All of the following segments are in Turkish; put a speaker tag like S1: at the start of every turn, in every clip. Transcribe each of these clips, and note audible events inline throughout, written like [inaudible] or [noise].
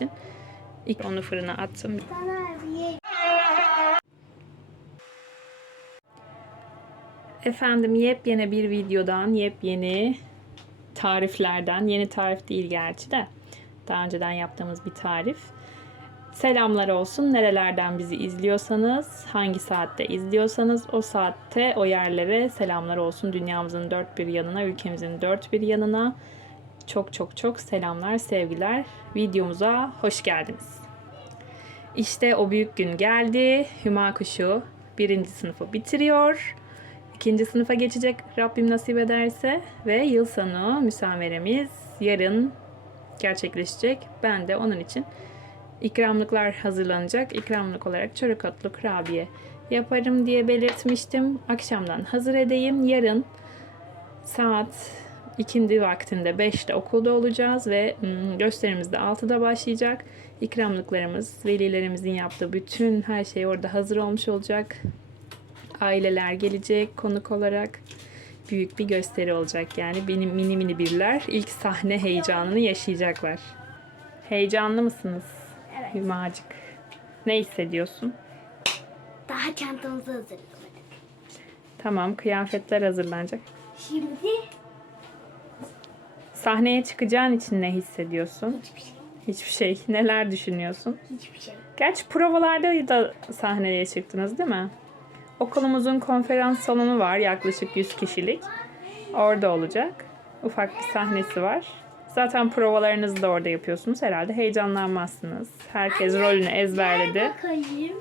S1: için. İlk onu fırına attım. Efendim yepyeni bir videodan, yepyeni tariflerden, yeni tarif değil gerçi de daha önceden yaptığımız bir tarif. Selamlar olsun. Nerelerden bizi izliyorsanız, hangi saatte izliyorsanız o saatte o yerlere selamlar olsun. Dünyamızın dört bir yanına, ülkemizin dört bir yanına çok çok çok selamlar, sevgiler. Videomuza hoş geldiniz. İşte o büyük gün geldi. Hüma Kuşu birinci sınıfı bitiriyor. İkinci sınıfa geçecek Rabbim nasip ederse ve yıl sonu müsameremiz yarın gerçekleşecek. Ben de onun için ikramlıklar hazırlanacak. İkramlık olarak çörek otlu kurabiye yaparım diye belirtmiştim. Akşamdan hazır edeyim. Yarın saat ikindi vaktinde 5'te okulda olacağız ve hmm, gösterimiz de 6'da başlayacak. İkramlıklarımız, velilerimizin yaptığı bütün her şey orada hazır olmuş olacak. Aileler gelecek konuk olarak. Büyük bir gösteri olacak yani. Benim mini mini birler ilk sahne heyecanını yaşayacaklar. Heyecanlı mısınız?
S2: Evet.
S1: Hümacık. Ne hissediyorsun?
S2: Daha çantamızı hazırladık.
S1: Tamam, kıyafetler hazırlanacak.
S2: Şimdi
S1: Sahneye çıkacağın için ne hissediyorsun?
S2: hiçbir şey.
S1: Hiçbir şey. Neler düşünüyorsun?
S2: Hiçbir şey.
S1: Gerçi provalarda da sahneye çıktınız değil mi? Okulumuzun konferans salonu var yaklaşık 100 kişilik. Orada olacak. Ufak bir sahnesi var. Zaten provalarınızı da orada yapıyorsunuz. Herhalde heyecanlanmazsınız. Herkes rolünü ezberledi.
S2: Bakayım.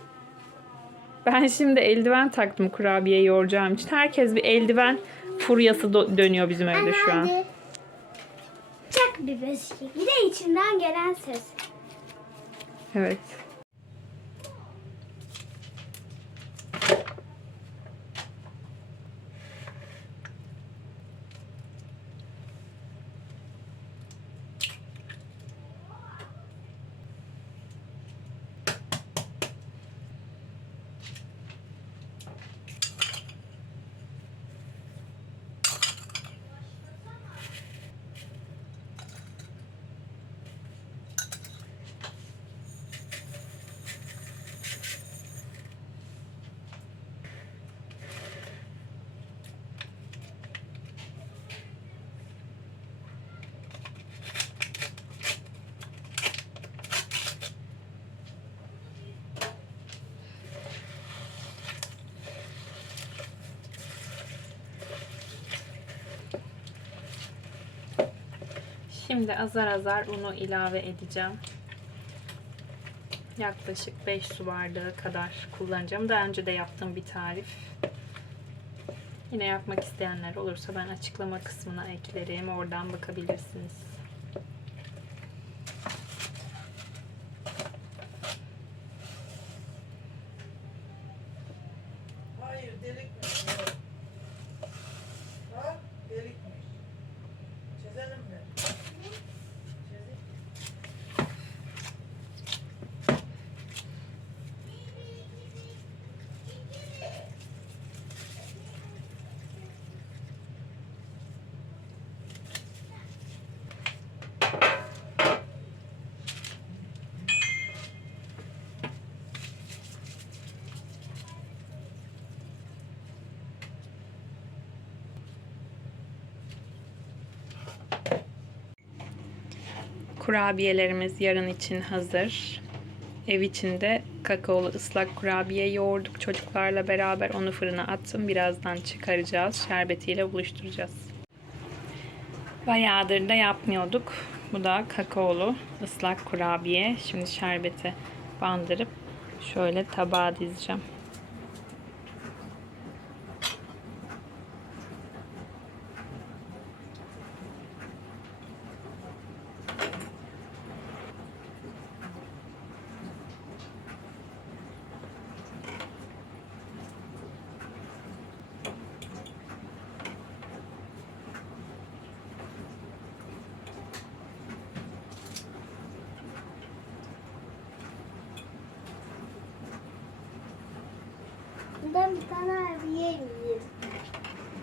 S1: Ben şimdi eldiven taktım kurabiye yoğuracağım için. Herkes bir eldiven furyası dönüyor bizim evde şu an.
S2: Hadi. Çak bir beşik. Bir de içinden gelen ses.
S1: Evet. Şimdi azar azar unu ilave edeceğim. Yaklaşık 5 su bardağı kadar kullanacağım. Daha önce de yaptığım bir tarif. Yine yapmak isteyenler olursa ben açıklama kısmına eklerim. Oradan bakabilirsiniz. Kurabiyelerimiz yarın için hazır. Ev içinde kakaolu ıslak kurabiye yoğurduk çocuklarla beraber onu fırına attım. Birazdan çıkaracağız. Şerbetiyle buluşturacağız. Bayağıdır da yapmıyorduk. Bu da kakaolu ıslak kurabiye. Şimdi şerbeti bandırıp şöyle tabağa dizeceğim.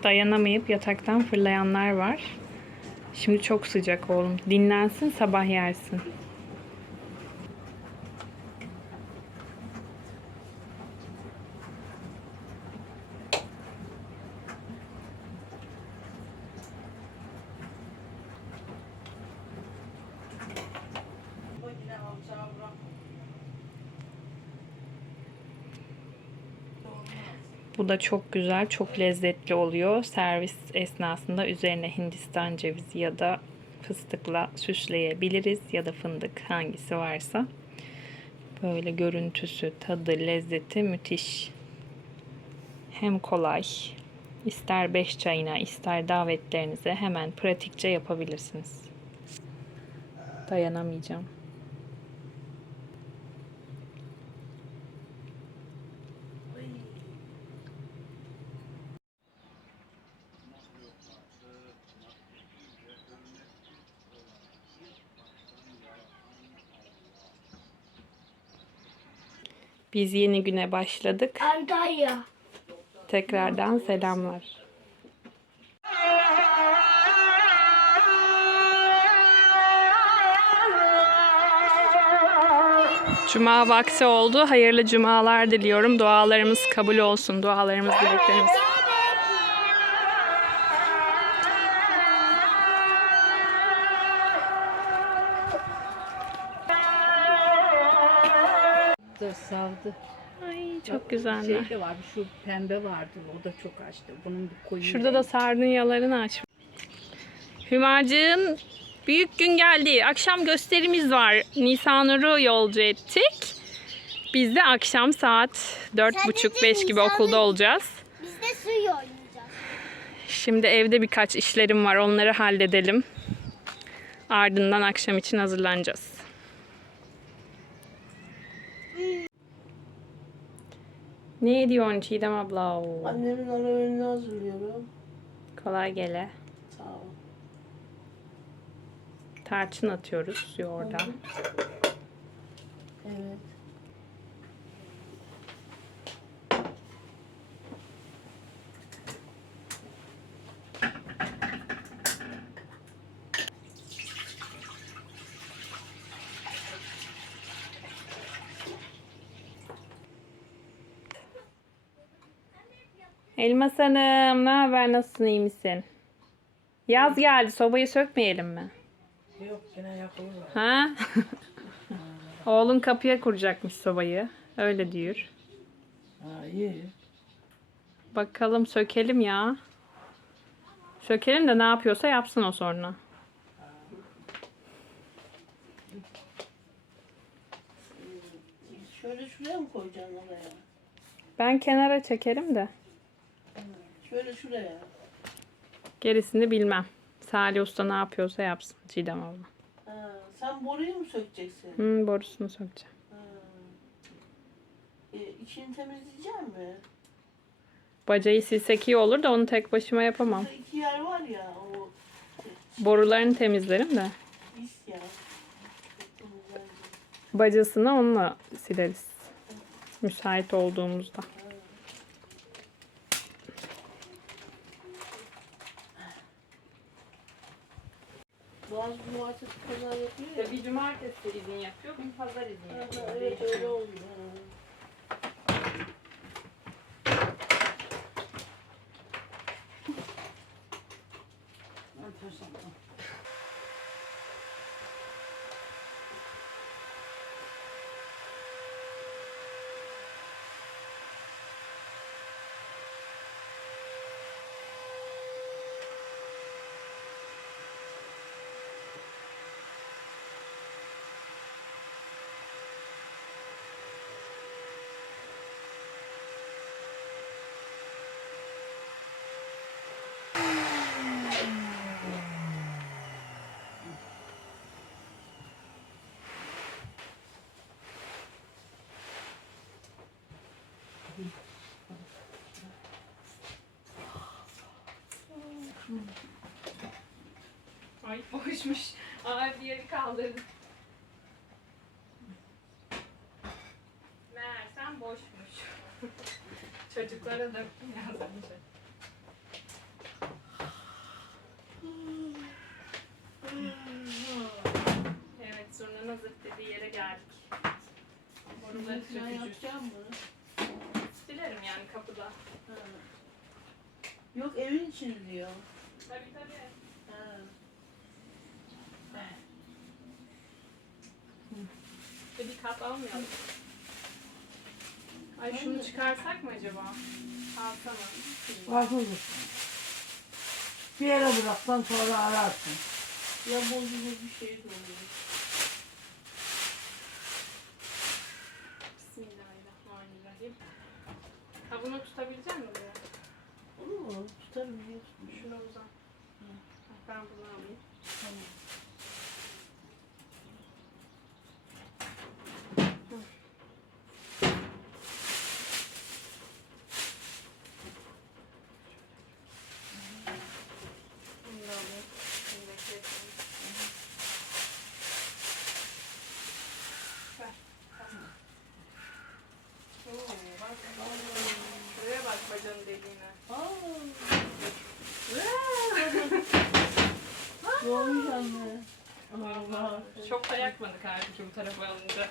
S1: Dayanamayıp yataktan fırlayanlar var. Şimdi çok sıcak oğlum. Dinlensin sabah yersin. Bu da çok güzel, çok lezzetli oluyor. Servis esnasında üzerine Hindistan cevizi ya da fıstıkla süsleyebiliriz ya da fındık hangisi varsa. Böyle görüntüsü, tadı, lezzeti müthiş. Hem kolay, ister beş çayına, ister davetlerinize hemen pratikçe yapabilirsiniz. Dayanamayacağım. Biz yeni güne başladık.
S2: Antalya.
S1: Tekrardan selamlar. Cuma vakti oldu. Hayırlı cumalar diliyorum. Dualarımız kabul olsun. Dualarımız, dileklerimiz. Güzeller.
S3: Şey de var, şu pembe vardı, o da çok açtı. Bunun bir koyu
S1: Şurada da sardunyalarını aç. Hümacığın büyük gün geldi. Akşam gösterimiz var. Nisanur'u yolcu ettik. Biz de akşam saat dört buçuk beş gibi okulda olacağız.
S2: Biz de suyu oynayacağız.
S1: Şimdi evde birkaç işlerim var. Onları halledelim. Ardından akşam için hazırlanacağız. Ne ediyorsun Çiğdem abla?
S4: Annemin ara öğününü hazırlıyorum.
S1: Kolay gele.
S4: Sağ ol.
S1: Tarçın atıyoruz yoğurda.
S4: Evet.
S1: Elmas Hanım, ne haber? Nasılsın? iyi misin? Yaz geldi. Sobayı sökmeyelim mi?
S4: Yok yine yapılır.
S1: Ha? [laughs] Oğlun kapıya kuracakmış sobayı. Öyle diyor.
S4: Ha iyi.
S1: Bakalım sökelim ya. Sökelim de ne yapıyorsa yapsın o sonra.
S4: Şöyle şuraya mı koyacaksın oraya?
S1: Ben kenara çekerim de.
S4: Şöyle şuraya.
S1: Gerisini bilmem. Salih Usta ne yapıyorsa yapsın. Çiğdem abla.
S4: Ha, sen boruyu mu sökeceksin?
S1: Hmm, borusunu sökeceğim.
S4: Ha. E, içini temizleyecek mi?
S1: Bacayı silsek iyi olur da onu tek başıma yapamam.
S4: Burada iki yer var ya o
S1: Borularını temizlerim de.
S4: pis ya.
S1: Bacasını onunla sileriz. Müsait olduğumuzda.
S4: Bazı cumartesi pazar yapıyor ya.
S1: Bir cumartesi izin yapıyor, bir pazar izin
S4: Ha, Evet öyle oluyor.
S1: Ay boşmuş. Ay bir yeri kaldırdım. Meğersem boşmuş. [laughs] Çocuklara döktüm ya az önce. Evet, zurnanın zırt dediği yere geldik. Boruları sökeceğiz.
S4: yapacak mı?
S1: Silerim yani kapıda.
S4: Ha. Yok evin içini diyor.
S1: Tabii tabii.
S4: Ha.
S1: Bir kat almayalım. Ay şunu çıkarsak mı acaba? Alsana.
S4: Bakılır. Bir yere bıraksan sonra ararsın. Ya bozulur bir şey de olur.
S1: Bismillahirrahmanirrahim. Ha bunu tutabilecek misin?
S4: Olur mu? Tutarım.
S1: Şunu uzat. Ben bunu alayım.
S4: Tamam.
S1: Bunu da alayım. Bunu bekletelim. Ver. Tamam. Oo, bak. Şuraya bak bacanın deliğine.
S4: Doğmuş anne. Allah.
S1: Çok da yakmadık halbuki bu tarafa alınca.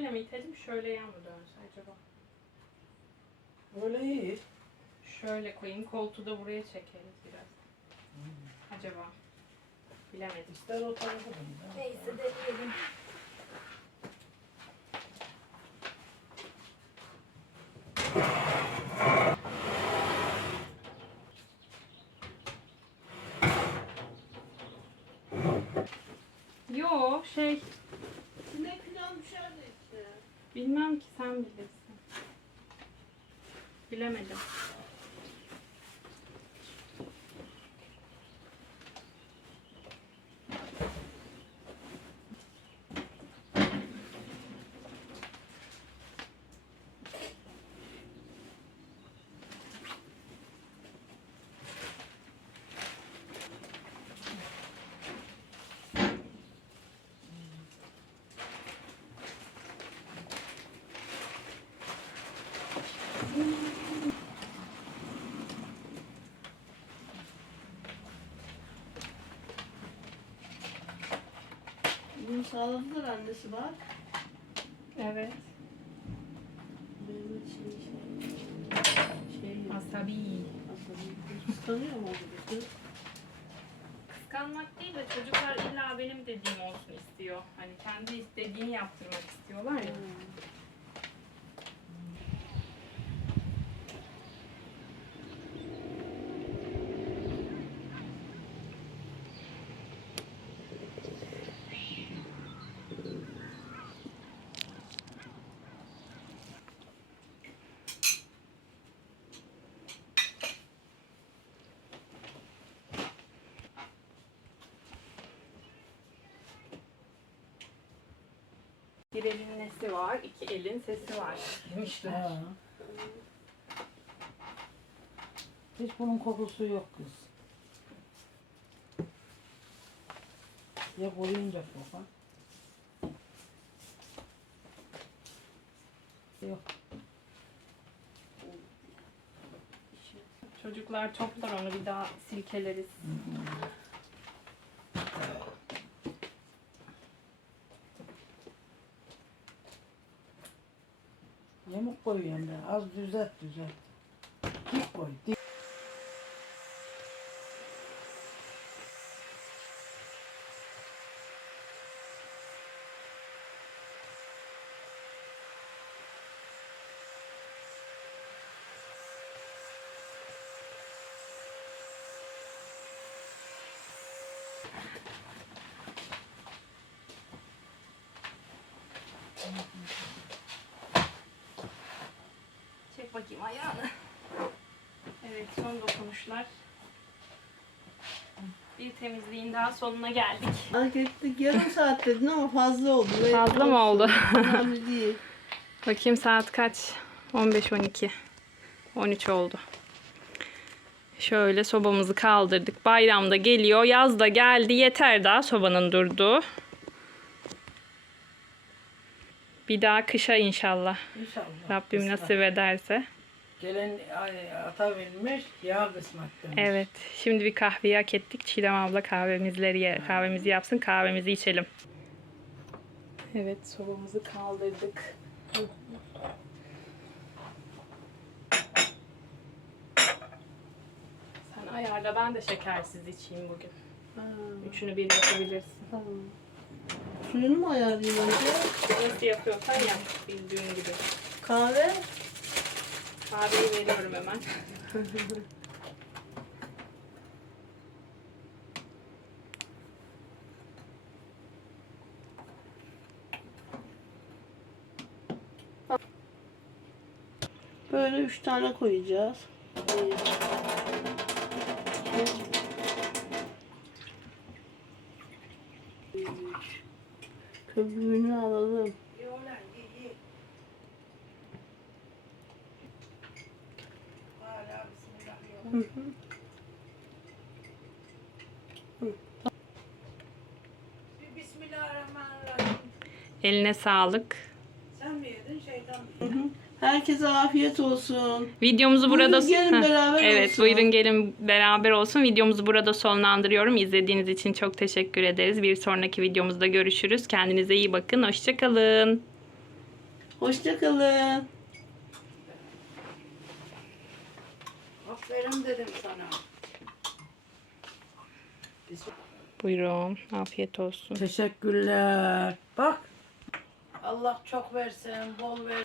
S1: Böyle mi itelim, şöyle yan mı dönse acaba?
S4: Öyle iyi.
S1: Şöyle koyayım, koltuğu da buraya çekeriz biraz. Acaba? Bilemedim.
S4: İster o tarafa dön.
S2: Neyse deneyelim.
S1: Yo şey,
S4: Sinek falan işte.
S1: Bilmem ki sen bilirsin. Bilemedim.
S4: Onu sağladılar annesi bak.
S1: Evet.
S4: Mehmet şey şey. Şey
S1: Asabi.
S4: aslında kıskanıyor mu acaba kız?
S1: Kıskanmak değil de çocuklar illa benim dediğim olsun istiyor. Hani kendi istediğini yaptırmak istiyorlar ya. Bir elin nesi var, iki elin sesi var demişler.
S4: Ha. Hiç bunun kokusu yok kız. Ya koyunca kokar. Yok.
S1: Çocuklar toplar onu bir daha silkeleriz.
S4: Yamuk koyuyorum ben. Az düzelt düzelt. Dik koy. Dik.
S1: Çek bakayım ayağını. Evet son dokunuşlar. Bir temizliğin daha sonuna geldik.
S4: Hak ettik. Yarım saat dedin ama fazla oldu.
S1: Fazla mı oldu?
S4: Önemli değil. [laughs]
S1: Bakayım saat kaç? 15-12. 13 oldu. Şöyle sobamızı kaldırdık. Bayramda geliyor. Yaz da geldi. Yeter daha sobanın durduğu. Bir daha kışa inşallah.
S4: İnşallah.
S1: Rabbim
S4: Kısmet.
S1: nasip ederse.
S4: Gelen ay, ata vermiş, yağ kısmet demiş.
S1: Evet. Şimdi bir kahveyi hak ettik. Çiğdem abla kahvemizleri ye- kahvemizi yapsın. Kahvemizi içelim. Evet, sobamızı kaldırdık. Sen ayarla ben de şekersiz içeyim bugün.
S4: Ha,
S1: Üçünü bir yapabilirsin.
S4: tamam. Suyunu mu ayarlayayım önce?
S1: Nasıl yapıyorsan yap bildiğin gibi.
S4: Kahve?
S1: Kahveyi veriyorum hemen.
S4: Böyle üç tane koyacağız. Köpüğünü alalım. Hı hı.
S1: Eline sağlık.
S4: Herkese afiyet olsun.
S1: Videomuzu burada
S4: Buyurun gelin beraber
S1: Evet,
S4: olsun.
S1: buyurun gelin beraber olsun. Videomuzu burada sonlandırıyorum. İzlediğiniz için çok teşekkür ederiz. Bir sonraki videomuzda görüşürüz. Kendinize iyi bakın. Hoşçakalın.
S4: Hoşçakalın.
S3: Aferin dedim sana.
S1: Buyurun. Afiyet olsun.
S4: Teşekkürler. Bak. Allah çok versin, bol ver.